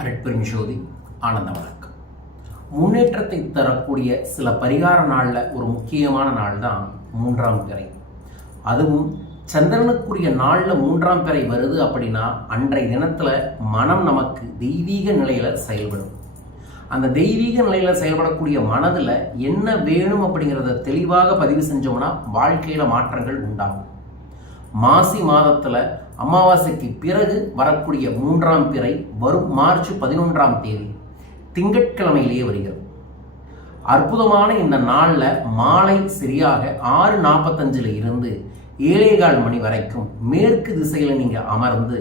அருட்பெரும் ஜோதி ஆனந்த வணக்கம். முன்னேற்றத்தை தரக்கூடிய சில பரிகார நாளில் ஒரு முக்கியமான நாள் தான் 3ஆம் பிறை. அதுவும் சந்திரனுக்குரிய நாளில் 3ஆம் பிறை வருது அப்படின்னா அன்றைய தினத்தில் மனம் நமக்கு தெய்வீக நிலையில் செயல்படும். அந்த தெய்வீக நிலையில் செயல்படக்கூடிய மனதில் என்ன வேணும் அப்படிங்கிறத தெளிவாக பதிவு செஞ்சோம்னா வாழ்க்கையில் மாற்றங்கள் உண்டாகும். மாசி மாதத்தில் அமாவாசைக்கு பிறகு வரக்கூடிய 3ஆம் பிறை வரும் மார்ச் 11ஆம் தேதி திங்கட்கிழமையிலேயே வருகிறது. அற்புதமான இந்த நாளில் மாலை சரியாக 6:45 இருந்து 7:15 மணி வரைக்கும் மேற்கு திசையில் நீங்கள் அமர்ந்து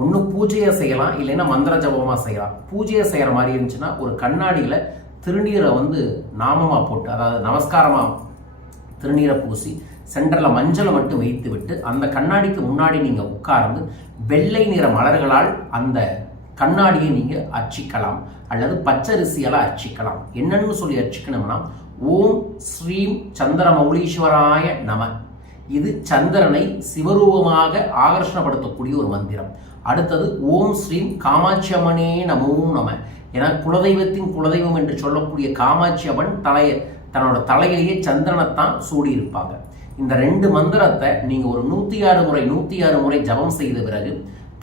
ஒன்று பூஜையை செய்யலாம், இல்லைன்னா மந்திர ஜபமாக செய்யலாம். பூஜையை செய்கிற மாதிரி இருந்துச்சுன்னா ஒரு கண்ணாடியில் திருநீரை நாமமாக போட்டு, அதாவது நமஸ்காரமாக திருநீரை பூசி சென்டரில் மஞ்சளை மட்டும் வைத்து விட்டு அந்த கண்ணாடிக்கு முன்னாடி நீங்கள் உட்கார்ந்து வெள்ளை நிற மலர்களால் அந்த கண்ணாடியை நீங்கள் அர்ச்சிக்கலாம், அல்லது பச்சரிசியால் அர்ச்சிக்கலாம். என்னன்னு சொல்லி அர்ச்சிக்கணும்னா ஓம் ஸ்ரீம் சந்திரமௌலீஸ்வராய நம. இது சந்திரனை சிவரூபமாக ஆகர்ஷணப்படுத்தக்கூடிய ஒரு மந்திரம். அடுத்தது ஓம் ஸ்ரீம் காமாட்சி அம்மனே நமோ நம. ஏன்னா குலதெய்வத்தின் குலதெய்வம் என்று சொல்லக்கூடிய காமாட்சி அம்மன் தன்னோட தலையிலேயே சந்திரனைத்தான் சூடி இருப்பாங்க. இந்த 2 மந்திரத்தை நீங்கள் ஒரு 106 முறை ஜபம் செய்த பிறகு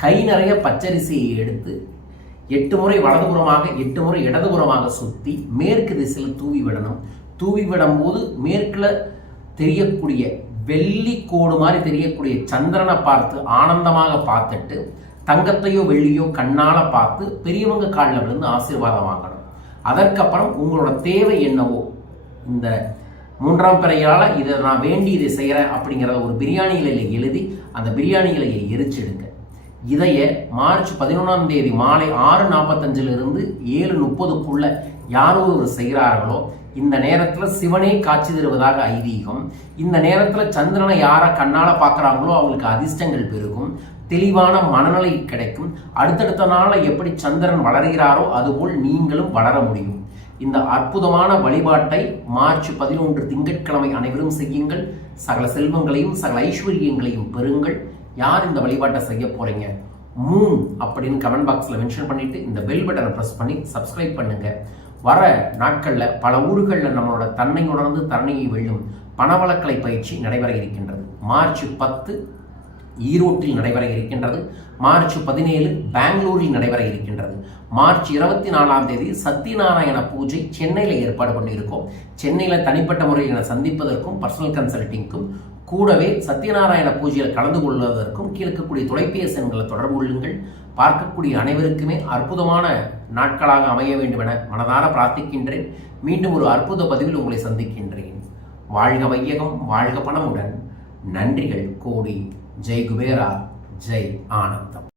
கை நிறைய பச்சரிசியை எடுத்து 8 முறை வலதுபுறமாக 8 முறை இடதுபுறமாக சுற்றி மேற்கு திசையில் தூவி விடணும். தூவி விடும் போது மேற்கில் தெரியக்கூடிய வெள்ளி கோடு மாதிரி தெரியக்கூடிய சந்திரனை பார்த்து ஆனந்தமாக பார்த்துட்டு தங்கத்தையோ வெள்ளியோ கண்ணால பார்த்து பெரியவங்க காலில் விழுந்து ஆசீர்வாதம் வாங்கணும். அதற்கப்புறம் உங்களோட தேவை என்னவோ, இந்த 3ஆம் பிறையால் இதை நான் வேண்டி இதை செய்கிறேன் அப்படிங்கிறத ஒரு பிரியாணி இலையில் எழுதி அந்த பிரியாணி இலையை எரிச்சிடுங்க. இதைய மார்ச் 11ஆம் தேதி மாலை 6:45 இருந்து 7:30க்குள்ள யாரோ ஒரு செய்கிறார்களோ இந்த நேரத்தில் சிவனே காட்சி தருவதாக ஐதீகம். இந்த நேரத்தில் சந்திரனை யாரை கண்ணால் பார்க்குறாங்களோ அவங்களுக்கு அதிர்ஷ்டங்கள் பெருகும், தெளிவான மனநிலை கிடைக்கும். அடுத்தடுத்த நாளில் எப்படி சந்திரன் வளர்கிறாரோ அதுபோல் நீங்களும் வளர முடியும். இந்த அற்புதமான வழிபாட்டை மார்ச் 11 திங்கட்கிழமை அனைவரும் செய்யுங்கள். சகல செல்வங்களையும் சகல ஐஸ்வர்யங்களையும் பெறுங்கள். யார் இந்த வழிபாட்டை செய்ய போறீங்க மூன் அப்படின்னு கமெண்ட் பாக்ஸில் மென்ஷன் பண்ணிட்டு இந்த பெல் பட்டனை ப்ரெஸ் பண்ணி சப்ஸ்கிரைப் பண்ணுங்க. வர நாட்களில் பல ஊர்களில் நம்மளோட தன்னை உணர்ந்து தன்னையை வெல்லும் பணவளக்கலை பயிற்சி நடைபெற இருக்கின்றது. மார்ச் 10 ஈரோட்டில் நடைபெற இருக்கின்றது. மார்ச் 17 பெங்களூரில் நடைபெற இருக்கின்றது. மார்ச் 24ஆம் தேதி சத்யநாராயண பூஜை சென்னையில் ஏற்பாடு பண்ணியிருக்கோம். சென்னையில் தனிப்பட்ட முறையில் என சந்திப்பதற்கும் பர்சனல் கன்சல்டிங்க்கும் கூடவே சத்யநாராயண பூஜையில் கலந்து கொள்வதற்கும் கீழக்கூடிய தொலைபேசி எண்களை தொடர்பு கொள்ளுங்கள். பார்க்கக்கூடிய அனைவருக்குமே அற்புதமான நாட்களாக அமைய வேண்டும் என மனதார பிரார்த்திக்கின்றேன். மீண்டும் ஒரு அற்புத பதிவில் உங்களை சந்திக்கின்றேன். வாழ்க வையகம், வாழ்க பணமுடன். நன்றிகள் கோடி. ஜெய் குபேரா, ஜெய் ஆனந்தம்.